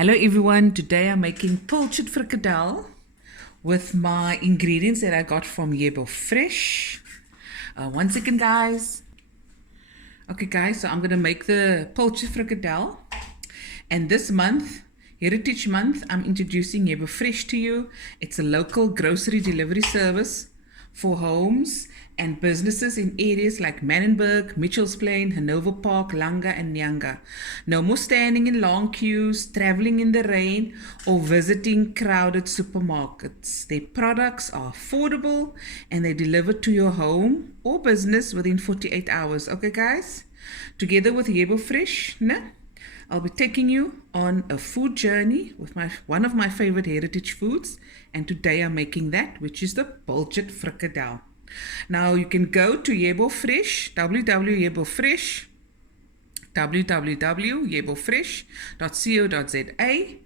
Hello everyone, today I'm making Pilchard Frikkadel with my ingredients that I got from Yebo Fresh. One second guys. Okay guys, so I'm going to make the Pilchard Frikkadel, and this month, Heritage Month, I'm introducing Yebo Fresh to you. It's a local grocery delivery service for homes and businesses in areas like Manenberg, Mitchells Plain, Hanover Park, Langa and Nyanga. No more standing in long queues, traveling in the rain, or visiting crowded supermarkets. Their products are affordable and they deliver to your home or business within 48 hours. Okay guys? Together with Yebo Fresh, I'll be taking you on a food journey with one of my favorite heritage foods, and today I'm making that, which is the Pilchard Frikkadel. Now you can go to Yebo Fresh, www.yebofresh.co.za,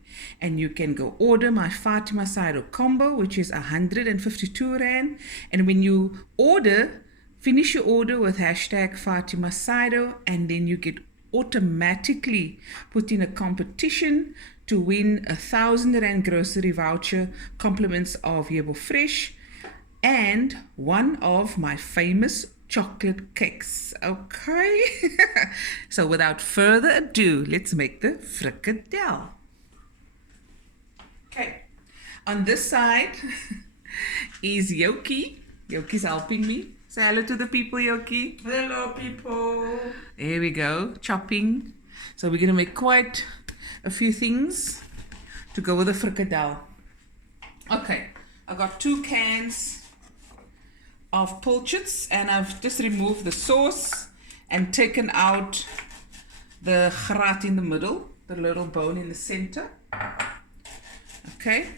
and you can go order my Fatima Sydow combo, which is 152 Rand. And when you order, finish your order with hashtag Fatima Sydow, and then you get automatically put in a competition to win 1,000 Rand grocery voucher, compliments of Yebo Fresh, and one of my famous chocolate cakes. Okay. So without further ado, let's make the frikkadel. Okay, on this side is Yoki. Yoki's helping me. Say hello to the people, Yoki. Hello, people. There we go, chopping. So we're gonna make quite a few things to go with the frikkadel. Okay, I got 2 cans of pilchards, and I've just removed the sauce and taken out the grat in the middle, the little bone in the center. Okay,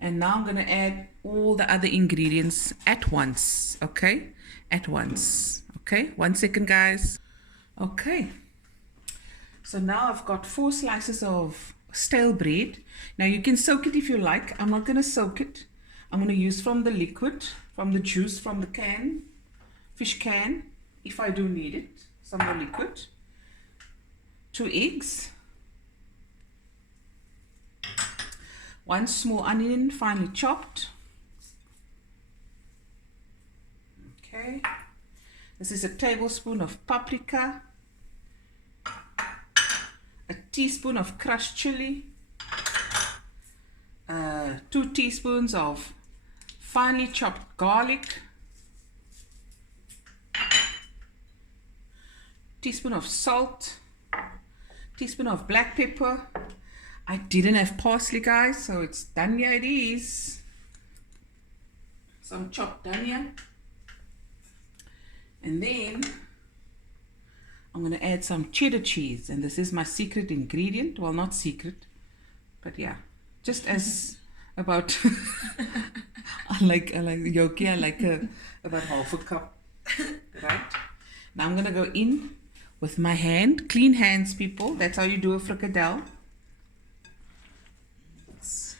and now I'm going to add all the other ingredients at once. Okay, at once. Okay, 1 second guys. Okay, so now I've got 4 slices of stale bread. Now you can soak it if you like. I'm not going to soak it. I'm going to use from the liquid, from the juice, from the can, fish can, if I do need it, some more liquid. 2 eggs. 1 small onion, finely chopped. Okay. This is a tablespoon of paprika. A teaspoon of crushed chili. 2 teaspoons of finely chopped garlic, teaspoon of salt, teaspoon of black pepper. I didn't have parsley guys, so it's dhania it is. Some chopped dhania. And then I'm going to add some cheddar cheese, and this is my secret ingredient. Well, not secret, but yeah, just as about I like Yoki, I like about half a cup. Right, now I'm gonna go in with my hand, clean hands people, that's how you do a frikkadel.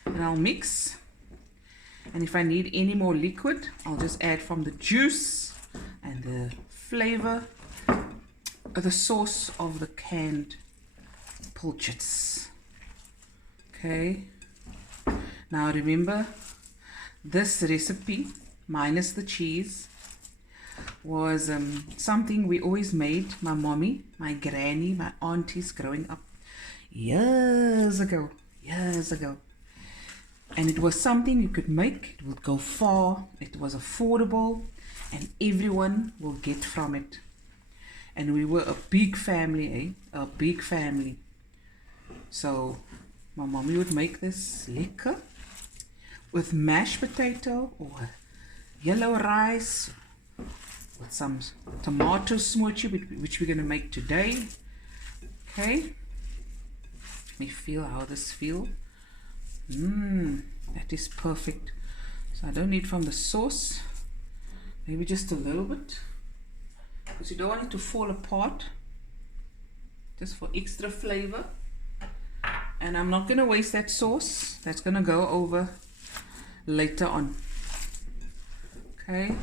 And I'll mix, and if I need any more liquid, I'll just add from the juice and the flavor of the sauce of the canned pilchards. Okay, now remember, this recipe, minus the cheese, was something we always made, my mommy, my granny, my aunties growing up years ago. And it was something you could make, it would go far, it was affordable, and everyone will get from it. And we were a big family, a big family. So my mommy would make this lekker with mashed potato or yellow rice with some tomato smoothie, which we're going to make today. Okay, let me feel how this feels. That is perfect. So I don't need from the sauce, maybe just a little bit, because you don't want it to fall apart, just for extra flavor. And I'm not going to waste that sauce, that's going to go over later on. Okay,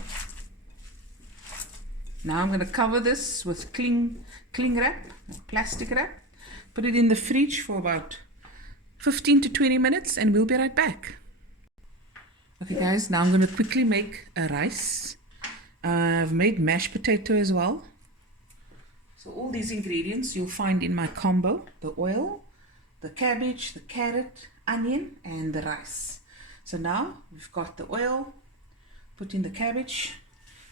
now I'm going to cover this with cling wrap, plastic wrap, Put it in the fridge for about 15 to 20 minutes and we'll be right back. Okay guys, now I'm going to quickly make a rice. I've made mashed potato as well. So all these ingredients you'll find in my combo: the oil, the cabbage, the carrot, onion and the rice. So now we've got the oil, put in the cabbage.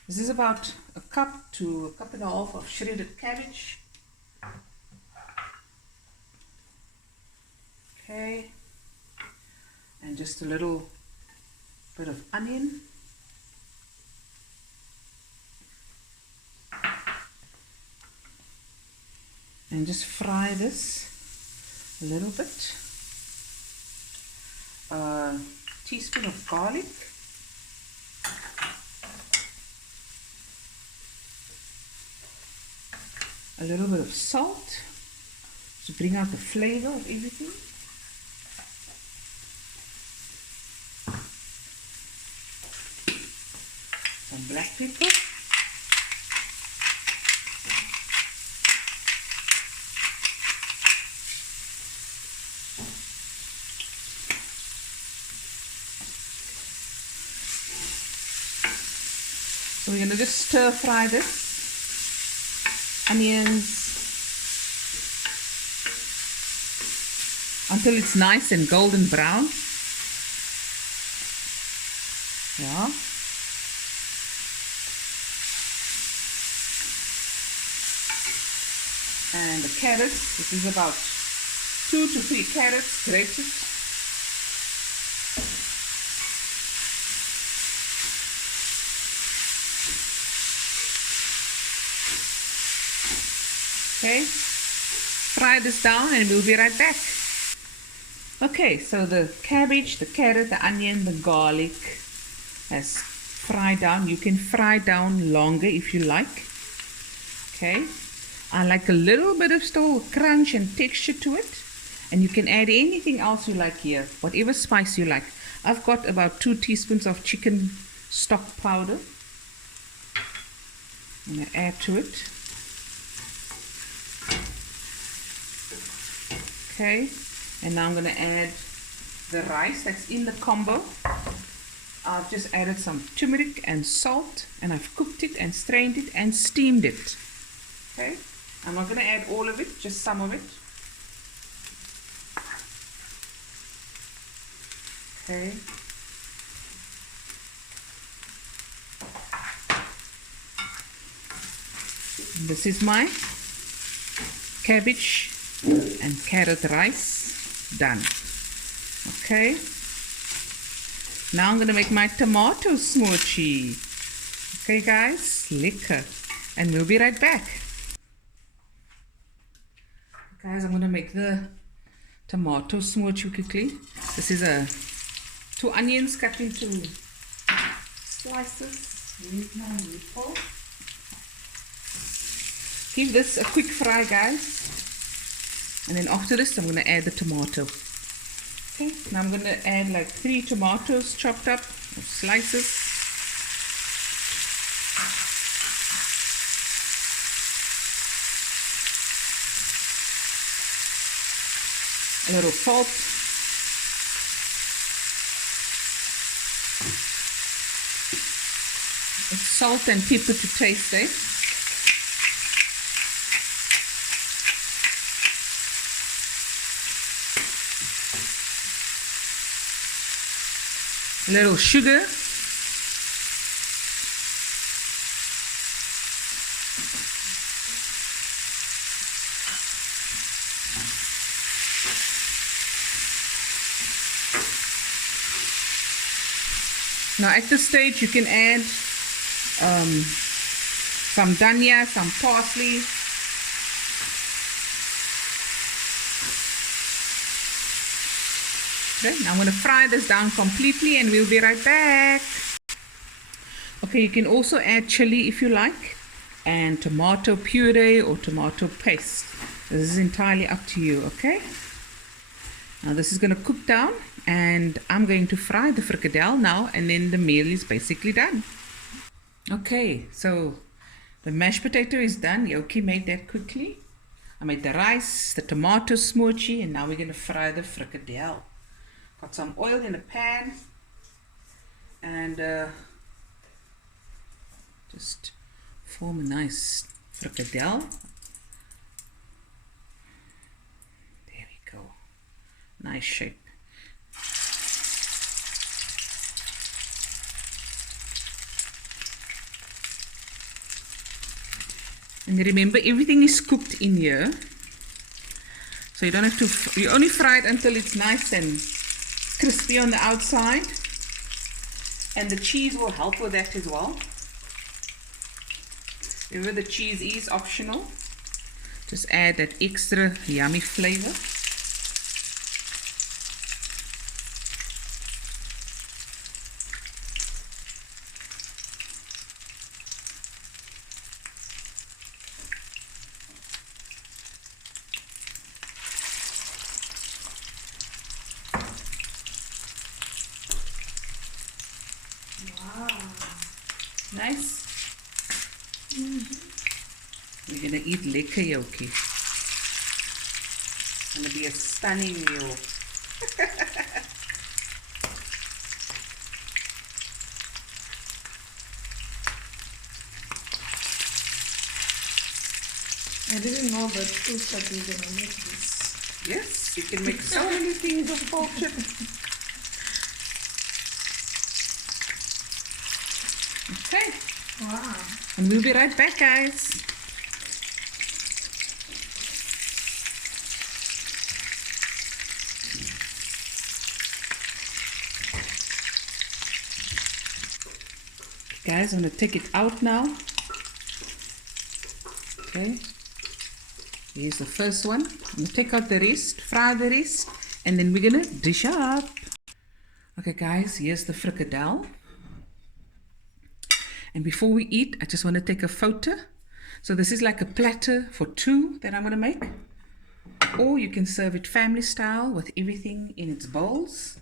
This is about a cup to a cup and a half of shredded cabbage. Okay, and just a little bit of onion. And just fry this a little bit. A teaspoon of garlic. A little bit of salt to bring out the flavor of everything. Some black pepper. So we're going to just stir fry this. Onions until it's nice and golden brown. Yeah. And the carrots, this is about 2 to 3 carrots grated. Okay, fry this down and we'll be right back. Okay, so the cabbage, the carrot, the onion, the garlic has fried down. You can fry down longer if you like. Okay, I like a little bit of still crunch and texture to it. And you can add anything else you like here, whatever spice you like. I've got about 2 teaspoons of chicken stock powder. I'm going to add to it. Okay, and now I'm going to add the rice that's in the combo. I've just added some turmeric and salt, and I've cooked it and strained it and steamed it. Okay, I'm not going to add all of it, just some of it. Okay. This is my cabbage and carrot rice done. Okay, now I'm going to make my tomato smoothie. Okay guys, lekker, and we'll be right back. Guys, I'm going to make the tomato smoothie quickly. This is 2 onions cut into slices. Here's my meatball. Give this a quick fry, guys. And then after this, I'm going to add the tomato. Okay, now I'm going to add like 3 tomatoes chopped up, or slices. A little salt. It's salt and pepper to taste, eh? A little sugar. Now at this stage you can add some dhania, some parsley. Okay, now I'm going to fry this down completely and we'll be right back. Okay, you can also add chili if you like, and tomato puree or tomato paste. This is entirely up to you, okay? Now this is going to cook down and I'm going to fry the frikadel now, and then the meal is basically done. Okay, so the mashed potato is done. Yoki made that quickly. I made the rice, the tomato smoochie, and now we're going to fry the frikadel. Got some oil in a pan and just form a nice frikadel. There we go. Nice shape. And remember, everything is cooked in here. So you don't have to, you only fry it until it's nice and crispy on the outside. And the cheese will help with that as well. Remember, the cheese is optional. Just add that extra yummy flavor. Nice. We're gonna eat lekker jokie. It's gonna be a stunning meal. I didn't know that that you were gonna make this. Yes, you can make so many things of Pilchard. Okay. Wow. And we'll be right back, guys. Guys, I'm going to take it out now. Okay. Here's the first one. I'm going to take out the rest, fry the rest, and then we're going to dish up. Okay, guys, here's the frikadel. And before we eat, I just want to take a photo. So this is like a platter for two that I'm going to make. Or you can serve it family style with everything in its bowls.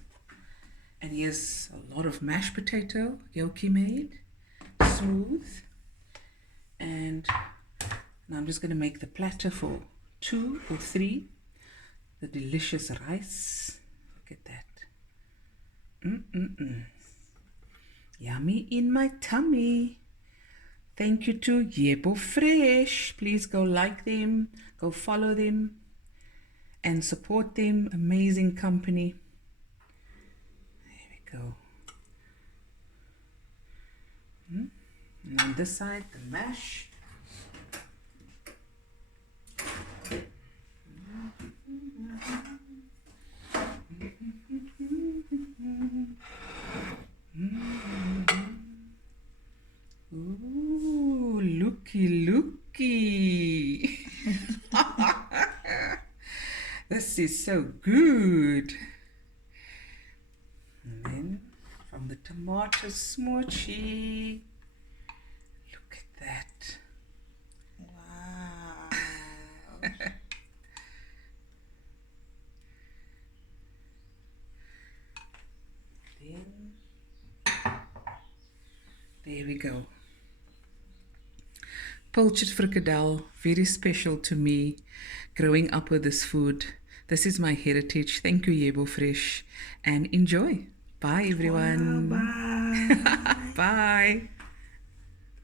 And here's a lot of mashed potato, yolky made, smooth. And now I'm just going to make the platter for 2 or 3. The delicious rice. Look at that. Yummy in my tummy. Thank you to Yebo Fresh. Please go like them, go follow them, and support them. Amazing company. There we go. And on this side, the mash. Ooh, looky. This is so good. And then from the tomato smoochie. Look at that. Wow. Then, there we go. Pilchard Frikkadel, very special to me, growing up with this food. This is my heritage. Thank you, Yebo Fresh, and enjoy. Bye, everyone. Wow, bye. Bye.